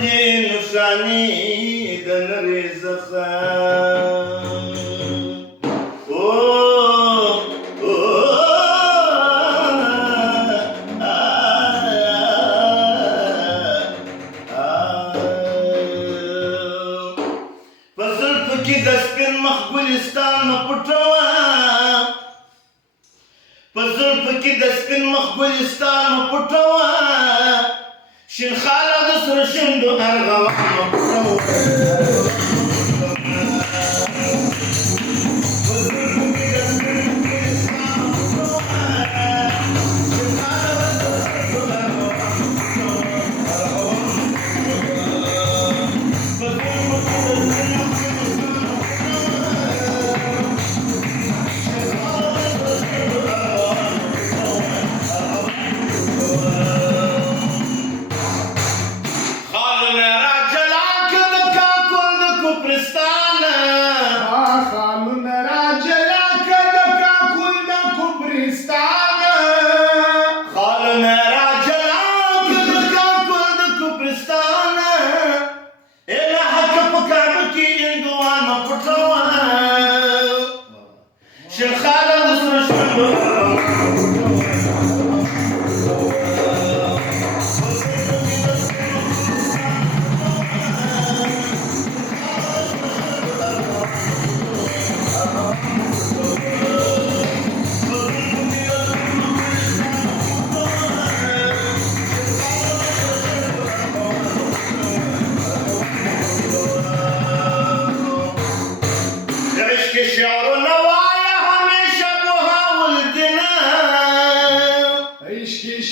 دې نښانې د نرۍ زخم په زلفو کې د سپین مخ ګلستان مه پټوه په زلفو کې د سپین مخ ګلستان مه پټوه شین خاله د سره شونډو ارغوان مه پټوه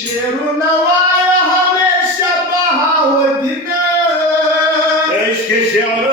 شعرنا وايا هميشه بهاودنا عشق شعر